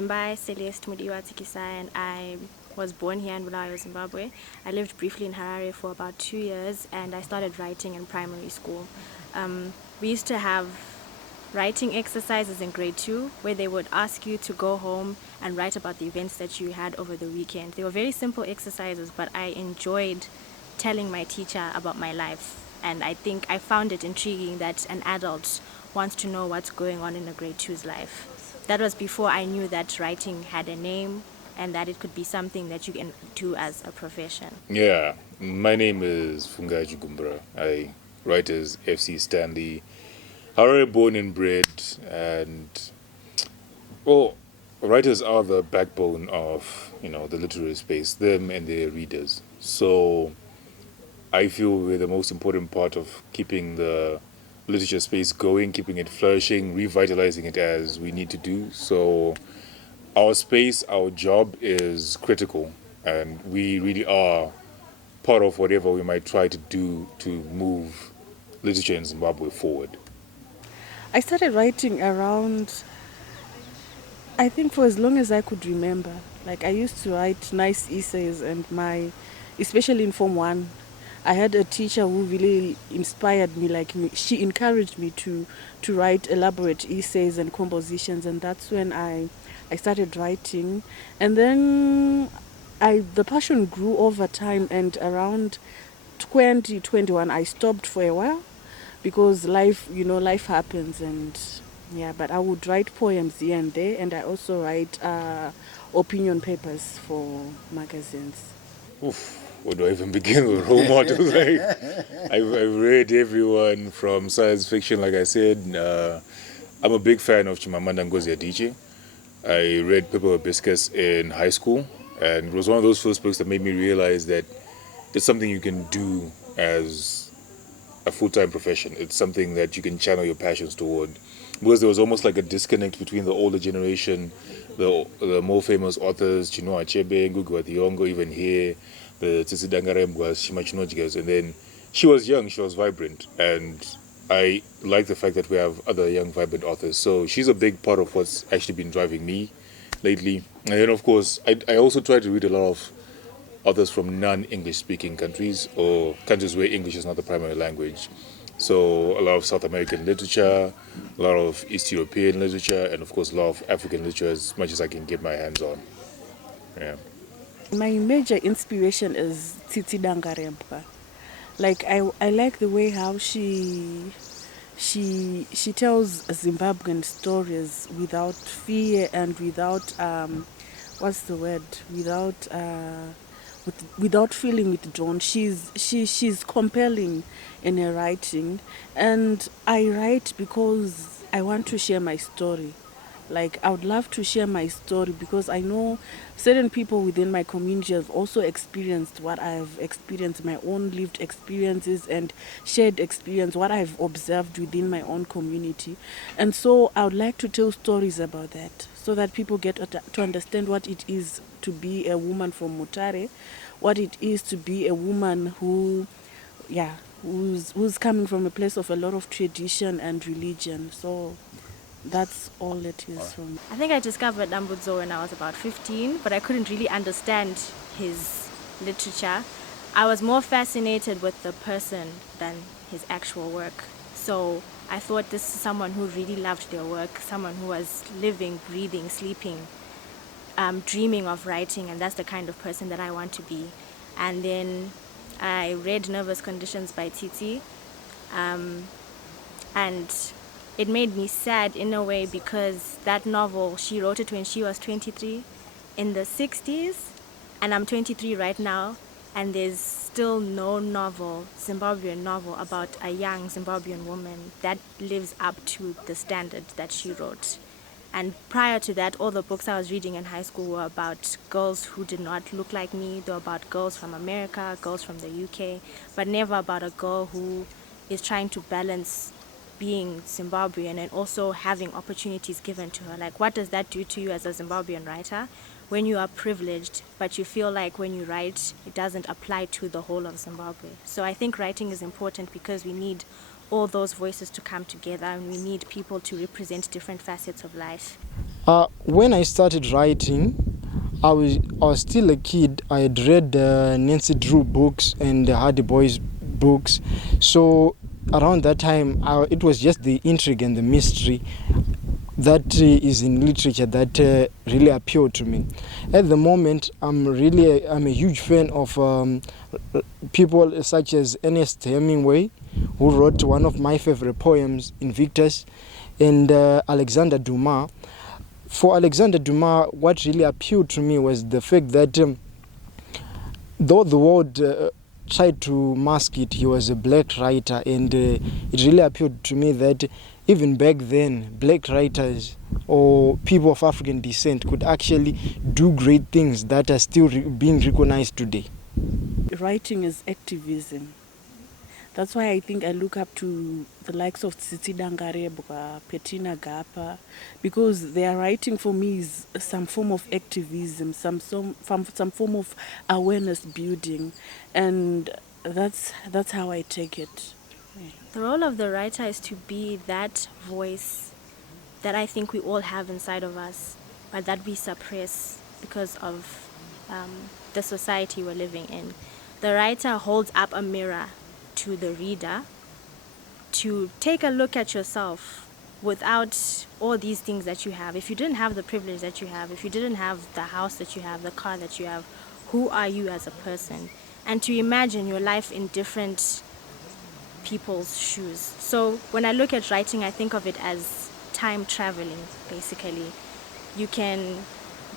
Fungai Tsikisayi, and I was born here in Bulawayo, Zimbabwe. I lived briefly in Harare for about 2 years, and I started writing in primary school. We used to have writing exercises in grade 2 where they would ask you to go home and write about the events that you had over the weekend. They were very simple exercises, but I enjoyed telling my teacher about my life, and I think I found it intriguing that an adult wants to know what's going on in a grade 2's life. That was before I knew that writing had a name and that it could be something that you can do as a profession. Yeah, my name is Fungai Chigumbura. I write as FC Stanley. Harare born and bred, and well, writers are the backbone of the literary space, them and their readers. So I feel we're the most important part of keeping the literature space going, keeping it flourishing, revitalizing it as we need to do. So our space, our job is critical, and we really are part of whatever we might try to do to move literature in Zimbabwe forward. I started writing around, I think, for as long as I could remember. Like, I used to write nice essays, and especially in Form 1, I had a teacher who really inspired me. She encouraged me to write elaborate essays and compositions, and that's when I started writing. And then the passion grew over time, and around 2021 I stopped for a while because life happens, and but I would write poems here and there, and I also write opinion papers for magazines. Oof. Where do I even begin with role models? I've read everyone from science fiction, like I said. I'm a big fan of Chimamanda Ngozi Adichie. I read Paper Hibiscus in high school, and it was one of those first books that made me realize that it's something you can do as a full-time profession. It's something that you can channel your passions toward. Because there was almost like a disconnect between the older generation, the more famous authors, Chinua Achebe, Ngugi wa Thiong'o, even here, the Tsitsi Dangarembwas, Shima Chinojgas, and then she was young, she was vibrant, and I like the fact that we have other young, vibrant authors. So she's a big part of what's actually been driving me lately. And then, of course, I also try to read a lot of authors from non-English speaking countries or countries where English is not the primary language. So a lot of South American literature, a lot of East European literature, and of course a lot of African literature as much as I can get my hands on. Yeah. My major inspiration is Tsitsi Dangarembga. Like, I like the way how she tells Zimbabwean stories without fear and without without feeling withdrawn. She's compelling in her writing, and I write because I want to share my story. Like, I would love to share my story because I know certain people within my community have also experienced what I have experienced, my own lived experiences and shared experience, what I've observed within my own community. And so I would like to tell stories about that so that people get to understand what it is to be a woman from Mutare, what it is to be a woman who's coming from a place of a lot of tradition and religion. So that's all it is from. I think I discovered Dambudzo when I was about 15, but I couldn't really understand his literature. I was more fascinated with the person than his actual work. So I thought this is someone who really loved their work, someone who was living, breathing, sleeping, dreaming of writing, and that's the kind of person that I want to be. And then I read Nervous Conditions by Tsitsi, and it made me sad in a way because that novel, she wrote it when she was 23 in the 60s, and I'm 23 right now, and there's still no novel, Zimbabwean novel, about a young Zimbabwean woman that lives up to the standard that she wrote. And prior to that, all the books I was reading in high school were about girls who did not look like me. They were about girls from America, girls from the UK, but never about a girl who is trying to balance being Zimbabwean and also having opportunities given to her. Like, what does that do to you as a Zimbabwean writer when you are privileged, but you feel like when you write, it doesn't apply to the whole of Zimbabwe? So I think writing is important because we need all those voices to come together, and we need people to represent different facets of life. When I started writing, I was still a kid. I had read Nancy Drew books and the Hardy Boys books. So around that time, it was just the intrigue and the mystery that is in literature that really appealed to me. At the moment, I'm a huge fan of people such as Ernest Hemingway, who wrote one of my favorite poems, Invictus, and Alexander Dumas. For Alexander Dumas, what really appealed to me was the fact that though the world tried to mask it, he was a black writer, and it really appealed to me that even back then, black writers or people of African descent could actually do great things that are still being recognized today. Writing is activism. That's why I think I look up to the likes of Tsitsi Dangarembga, Petina Gapa, because their writing for me is some form of activism, some form of awareness building, and that's how I take it. The role of the writer is to be that voice that I think we all have inside of us, but that we suppress because of the society we're living in. The writer holds up a mirror to the reader to take a look at yourself without all these things that you have. If you didn't have the privilege that you have, if you didn't have the house that you have, the car that you have, who are you as a person? And to imagine your life in different people's shoes. So when I look at writing, I think of it as time traveling, basically. You can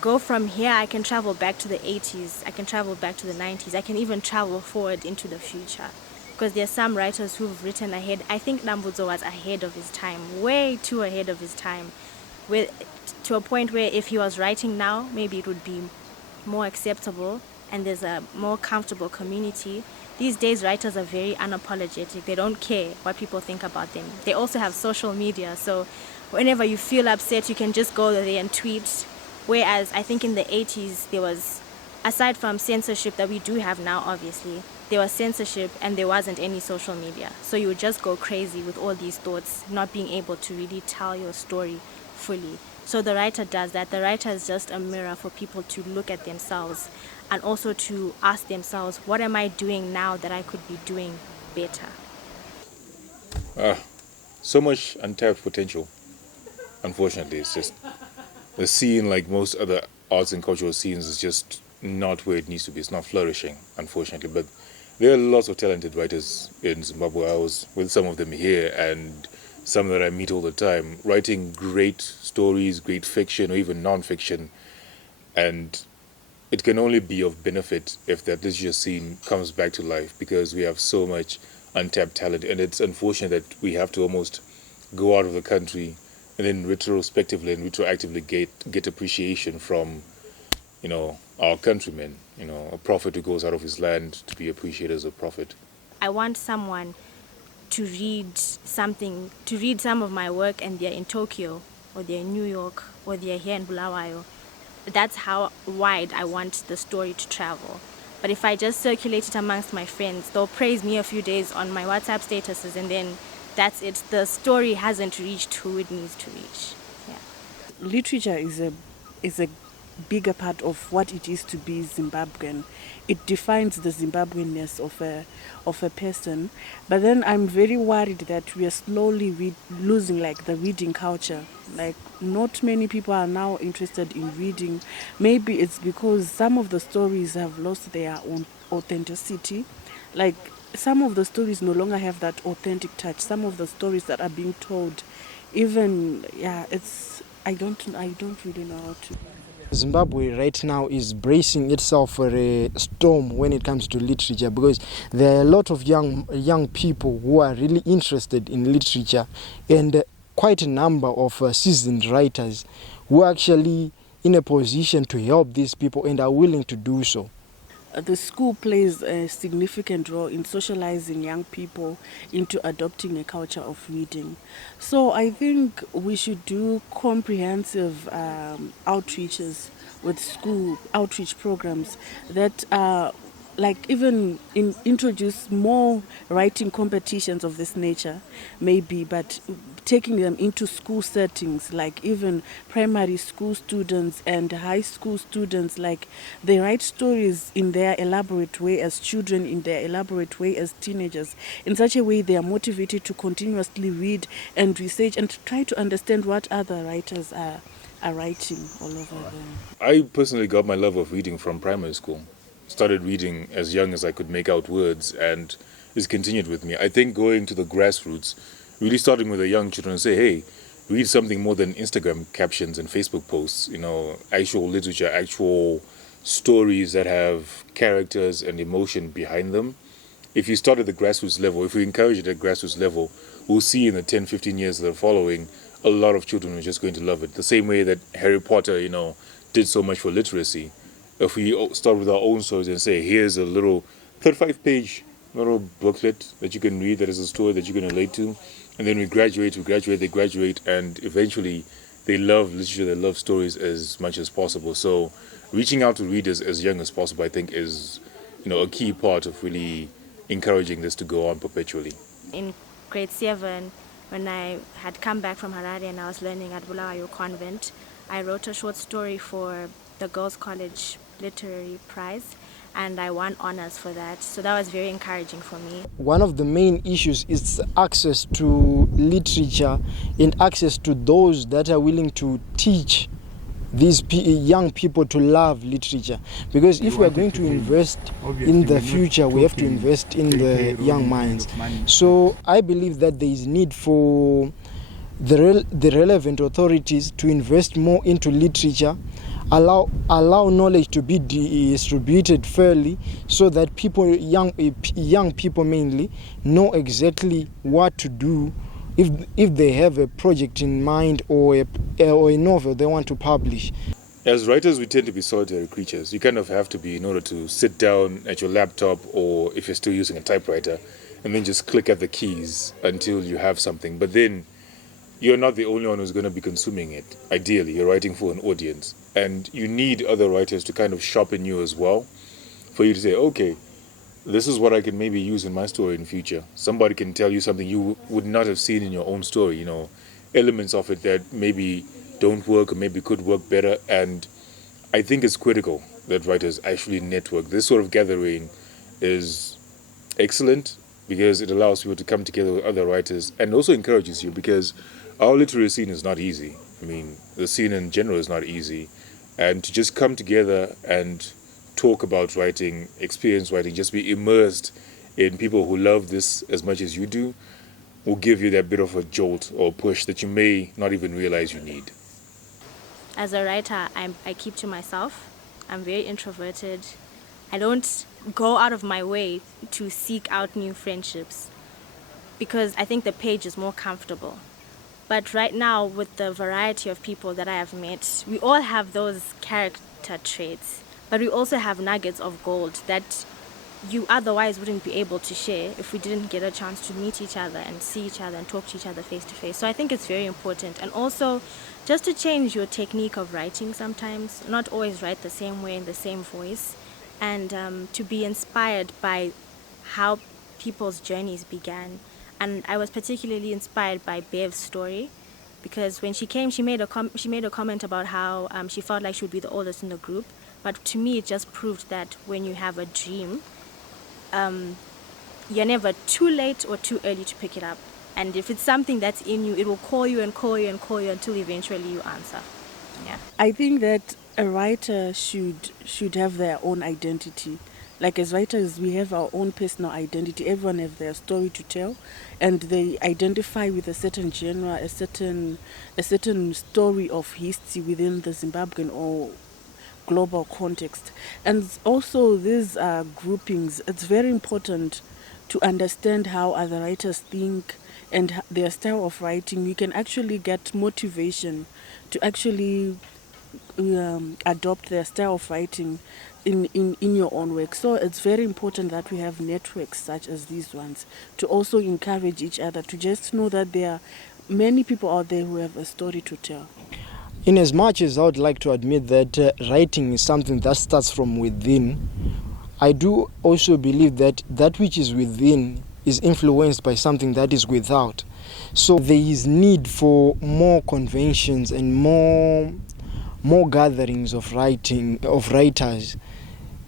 go from here, I can travel back to the 80s, I can travel back to the 90s, I can even travel forward into the future. Because there are some writers who've written ahead. I think Nambudzo was ahead of his time, way too ahead of his time, to a point where if he was writing now, maybe it would be more acceptable and there's a more comfortable community. These days, writers are very unapologetic. They don't care what people think about them. They also have social media, so whenever you feel upset, you can just go there and tweet. Whereas I think in the 80s, there was, aside from censorship that we do have now, obviously, there was censorship and there wasn't any social media. So you would just go crazy with all these thoughts, not being able to really tell your story fully. So the writer does that. The writer is just a mirror for people to look at themselves and also to ask themselves, what am I doing now that I could be doing better? So much untapped potential. Unfortunately, it's just the scene, like most other arts and cultural scenes, is just not where it needs to be. It's not flourishing, unfortunately. But there are lots of talented writers in Zimbabwe. I was with some of them here, and some that I meet all the time, writing great stories, great fiction, or even non-fiction. And it can only be of benefit if that literature scene comes back to life, because we have so much untapped talent. And it's unfortunate that we have to almost go out of the country and then retrospectively and retroactively get appreciation from, our countrymen. A prophet who goes out of his land to be appreciated as a prophet. I want someone to read some of my work, and they're in Tokyo, or they're in New York, or they're here in Bulawayo. That's how wide I want the story to travel. But if I just circulate it amongst my friends, they'll praise me a few days on my WhatsApp statuses, and then that's it. The story hasn't reached who it needs to reach. Yeah. Literature is a bigger part of what it is to be Zimbabwean. It defines the Zimbabweanness of a person. But then I'm very worried that we are slowly losing the reading culture. Not many people are now interested in reading. Maybe it's because some of the stories have lost their own authenticity. Some of the stories no longer have that authentic touch. Some of the stories that are being told, I don't really know how to. Zimbabwe right now is bracing itself for a storm when it comes to literature, because there are a lot of young people who are really interested in literature, and quite a number of seasoned writers who are actually in a position to help these people and are willing to do so. The school plays a significant role in socializing young people into adopting a culture of reading. So I think we should do comprehensive outreaches with school outreach programs that even introduce more writing competitions of this nature, maybe, but taking them into school settings, like even primary school students and high school students, like they write stories in their elaborate way as children, in their elaborate way as teenagers. In such a way, they are motivated to continuously read and research and to try to understand what other writers are writing all over them. I personally got my love of reading from primary school. Started reading as young as I could make out words, and it's continued with me. I think going to the grassroots, really starting with the young children and say, hey, read something more than Instagram captions and Facebook posts, actual literature, actual stories that have characters and emotion behind them. If you start at the grassroots level, if we encourage it at grassroots level, we'll see in the 10, 15 years that are following, a lot of children are just going to love it. The same way that Harry Potter, did so much for literacy. If we start with our own stories and say, here's a little 35-page little booklet that you can read that is a story that you can relate to, and then they graduate, and eventually they love literature, they love stories as much as possible. So reaching out to readers as young as possible, I think, is a key part of really encouraging this to go on perpetually. In grade 7, when I had come back from Harare and I was learning at Bulawayo Convent, I wrote a short story for the Girls' College Literary Prize, and I won honors for that. So that was very encouraging for me. One of the main issues is access to literature and access to those that are willing to teach these young people to love literature. Because if we are going to invest in the future, we have to invest in the young minds. So I believe that there is need for the relevant authorities to invest more into literature, allow knowledge to be distributed fairly, so that young people mainly know exactly what to do if they have a project in mind or a novel they want to publish. As writers, we tend to be solitary creatures. You kind of have to be in order to sit down at your laptop, or if you're still using a typewriter, and then just click at the keys until you have something. But then you're not the only one who's going to be consuming it. Ideally, you're writing for an audience, and you need other writers to kind of sharpen you as well, for you to say, okay, this is what I can maybe use in my story in future. Somebody can tell you something you would not have seen in your own story, elements of it that maybe don't work or maybe could work better. And I think it's critical that writers actually network. This sort of gathering is excellent because it allows people to come together with other writers, and also encourages you, because our literary scene is not easy. I mean, the scene in general is not easy. And to just come together and talk about writing, experience writing, just be immersed in people who love this as much as you do, will give you that bit of a jolt or push that you may not even realize you need. As a writer, I keep to myself. I'm very introverted. I don't go out of my way to seek out new friendships because I think the page is more comfortable. But right now, with the variety of people that I have met, we all have those character traits, but we also have nuggets of gold that you otherwise wouldn't be able to share if we didn't get a chance to meet each other and see each other and talk to each other face to face. So I think it's very important. And also, just to change your technique of writing sometimes, not always write the same way in the same voice, and to be inspired by how people's journeys began. And I was particularly inspired by Bev's story, because when she came, she made a comment about how she felt like she would be the oldest in the group. But to me, it just proved that when you have a dream, you're never too late or too early to pick it up. And if it's something that's in you, it will call you and call you and call you until eventually you answer. Yeah. I think that a writer should have their own identity. Like as writers, we have our own personal identity. Everyone has their story to tell, and they identify with a certain genre, a certain story of history within the Zimbabwean or global context. And also these groupings, it's very important to understand how other writers think and their style of writing. You can actually get motivation to actually adopt their style of writing in your own work. So it's very important that we have networks such as these ones to also encourage each other, to just know that there are many people out there who have a story to tell. In as much as I would like to admit that writing is something that starts from within, I do also believe that that which is within is influenced by something that is without. So there is need for more conventions and more gatherings of writers,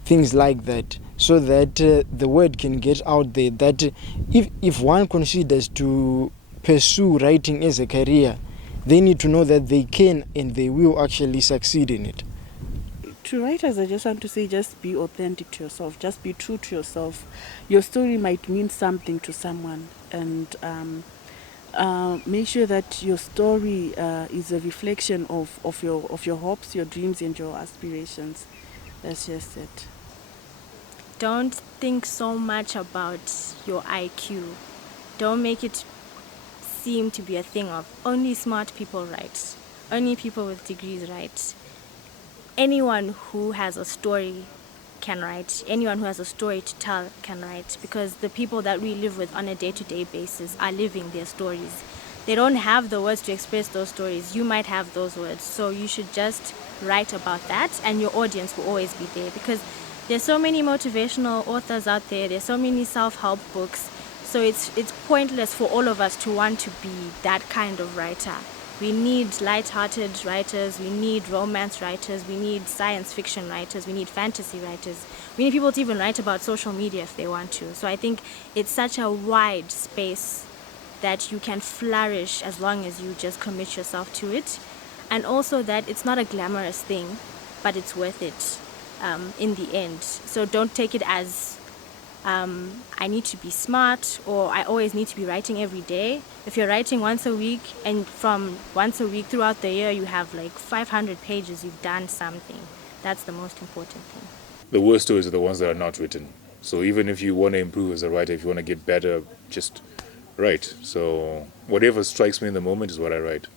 things like that, so that the word can get out there that if one considers to pursue writing as a career, they need to know that they can and they will actually succeed in it. To writers, I just want to say, just be authentic to yourself, just be true to yourself. Your story might mean something to someone, and make sure that your story is a reflection of your hopes, your dreams, and your aspirations. That's just it. Don't think so much about your IQ. Don't make it seem to be a thing of only smart people write, only people with degrees write. Anyone who has a story can write. Anyone who has a story to tell can write, because the people that we live with on a day-to-day basis are living their stories. They don't have the words to express those stories. You might have those words. So you should just write about that, and your audience will always be there, because there's so many motivational authors out there. There's so many self-help books. So it's pointless for all of us to want to be that kind of writer. We need light-hearted writers, we need romance writers, we need science fiction writers, we need fantasy writers. We need people to even write about social media if they want to. So I think it's such a wide space that you can flourish as long as you just commit yourself to it. And also that it's not a glamorous thing, but it's worth it in the end. So don't take it as I need to be smart, or I always need to be writing every day. If you're writing once a week, and from once a week throughout the year you have like 500 pages, you've done something. That's the most important thing. The worst stories are the ones that are not written. So even if you want to improve as a writer, if you want to get better, just write. So whatever strikes me in the moment is what I write.